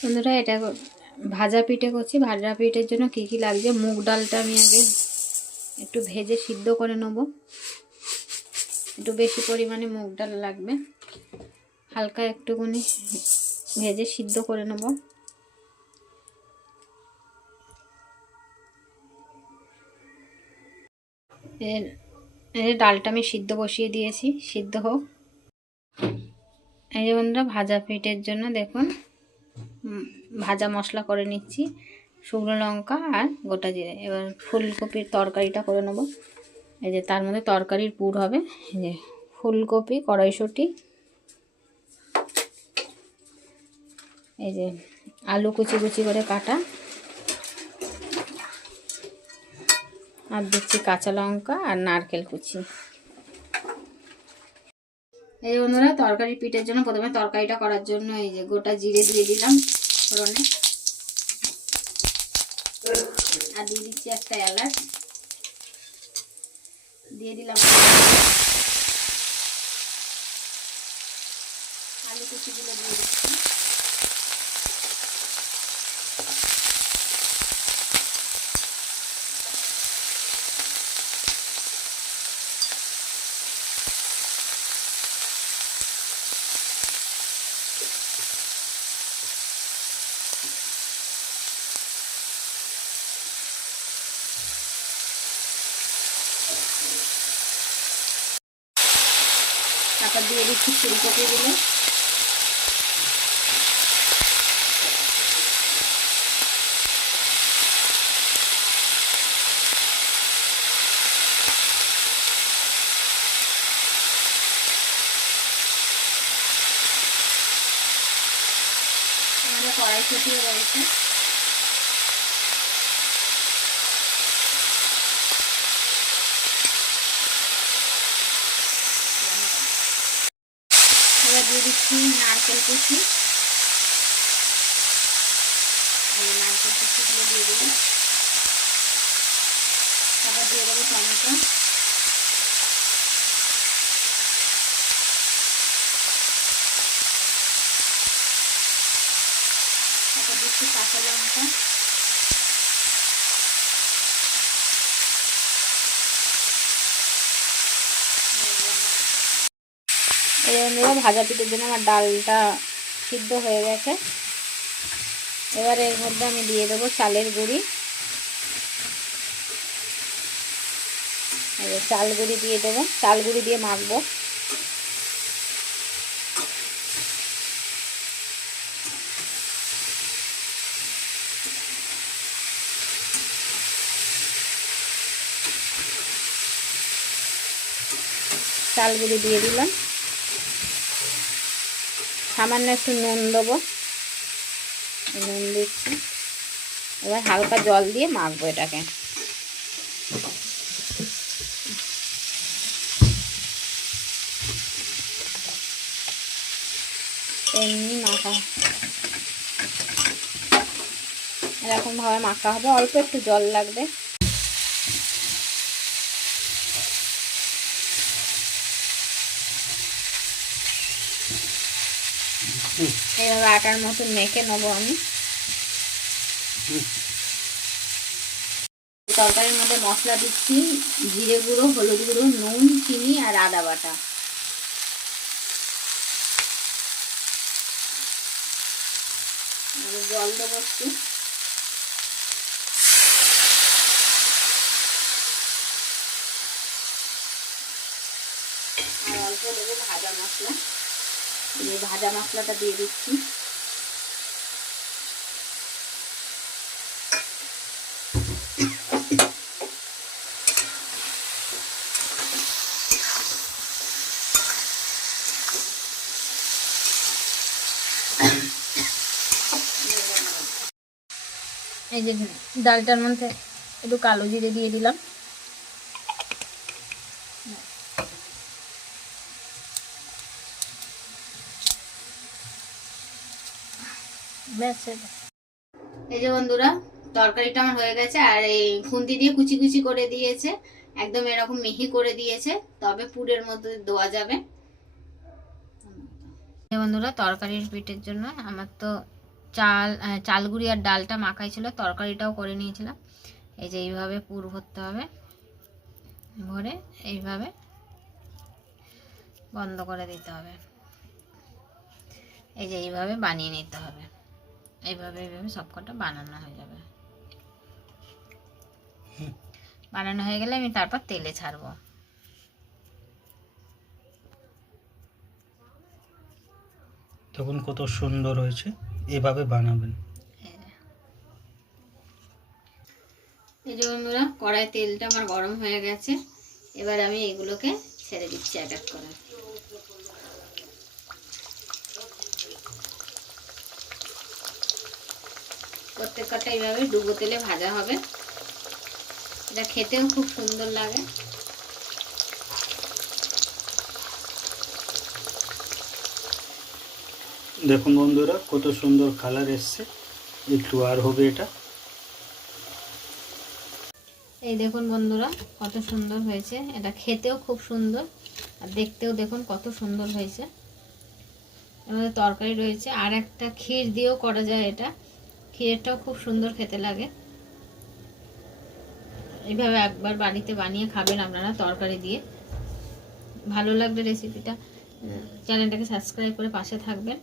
বন্ধুরা, এটা ভাজা পিঠে করছি। ভাজা পিঠের জন্য কী কী লাগছে? মুগ ডালটা আমি আগে একটু ভেজে সিদ্ধ করে নেব। একটু বেশি পরিমাণে মুগ ডাল লাগবে। হালকা একটুখানি ভেজে সিদ্ধ করে নেব। এর ডালটা আমি সিদ্ধ বসিয়ে দিয়েছি, সিদ্ধ হোক। এই যে বন্ধুরা, ভাজা পিঠের জন্য দেখুন ভাজা মশলা করে নিচ্ছি, শুকনো লঙ্কা আর গোটা জিরে। এবার ফুলকপির তরকারিটা করে নেব। এই যে তার মধ্যে তরকারির পুর হবে। এই যে ফুলকপি, কড়াইশুঁটি, এই যে আলু কুচি কুচি করে কাটা, আর দিচ্ছি কাঁচা লঙ্কা আর নারকেল কুচি। এই বন্ধুরা, তরকারি পিঠের জন্য প্রথমে তরকারিটা করার জন্য এই যে গোটা জিরে দিয়ে দিলাম ফোড়নে। আর দিয়ে দিচ্ছি একটা এলাচ। দিয়ে দিলাম আলু কুচিগুলো দিয়ে দিচ্ছি। তারপর দিয়ে দিচ্ছি ফুলকপিগুলো কড়াইশুটিও রয়েছে এবার দিয়ে দিচ্ছি নারকেল কুচি নারকেল কুচিগুলো দিয়ে দেবো তারপর দিয়ে দেবো টমেটো। তারপর দিচ্ছি কাঁচা লঙ্কা এই বন্ধুরা ভাজা পিঠের জন্য আমার ডালটা সিদ্ধ হয়ে গেছে। এবার এর মধ্যে আমি দিয়ে দেবো চালের গুঁড়ি। চাল গুঁড়ি দিয়ে দেবো, চাল গুঁড়ি দিয়ে মাখবো। চাল গুঁড়ি দিয়ে দিলাম। সামান্য একটু নুন দেবো। নুন দিচ্ছি। এবার হালকা জল দিয়ে মাখবো এটাকে। এমনি মাখা। এরকমভাবে মাখা হবে, অল্প একটু জল লাগবে। এইভাবে আটার মতন মেখে নেব আমি। তরকারির মধ্যে মশলা দিচ্ছি, জিরে গুঁড়ো, হলুদ গুঁড়ো, নুন, চিনি আর আদা বাটা। জল দেবো একটু আর অল্প দেবো ভাজা মশলা এই ভাজা মশলাটা দিয়ে দিচ্ছি। এই যে ডালটার মধ্যে একটু কালো জিরে দিয়ে দিলাম। এই যে বন্ধুরা, তরকারিটা আমার হয়ে গেছে, আর এই খুন্তি দিয়ে কুচি কুচি করে দিয়েছে। একদম এরকম মিহি করে দিয়েছে, তবে পুরের মধ্যে দেওয়া যাবে। বন্ধুরা, তরকারির পিঠের জন্য আমার তো চাল চালগুড়ি আর ডালটা মাখাই ছিল, তরকারিটাও করে নিয়েছিলাম। এই যে এইভাবে পুর ভরতে হবে। ভরে এইভাবে বন্ধ করে দিতে হবে। এই যে এইভাবে বানিয়ে নিতে হবে। এইভাবে এইভাবে সবকটা বানানো হয়ে যাবে। বানানো হয়ে গেলে আমি তারপর তেলে ছাড়বো। তখন কত সুন্দর হয়েছে এভাবে বানাবেন। এই যে বন্ধুরা কড়াই তেলটা আমার গরম হয়ে গেছে এবার আমি এগুলোকে ছেড়ে দিচ্ছি এক এক করে। প্রত্যেক কটা এইভাবে ডুবো তেলে ভাজা হবে। এটা খেতেও খুব সুন্দর লাগে। দেখুন বন্ধুরা কত সুন্দর কালার এসছে। একটু আর হবে এটা। এই দেখুন বন্ধুরা কত সুন্দর হয়েছে। এটা খেতেও খুব সুন্দর। আর দেখতেও দেখুন কত সুন্দর হয়েছে। আমাদের তরকারি রয়েছে। আর একটা ক্ষীর দিয়েও করা যায় এটা। ক্ষীরটাও খুব সুন্দর খেতে লাগে। এইভাবে একবার বাড়িতে বানিয়ে খাবেন আপনারা তরকারি দিয়ে। ভালো লাগলে রেসিপিটা চ্যানেলটাকে সাবস্ক্রাইব করে পাশে থাকবেন।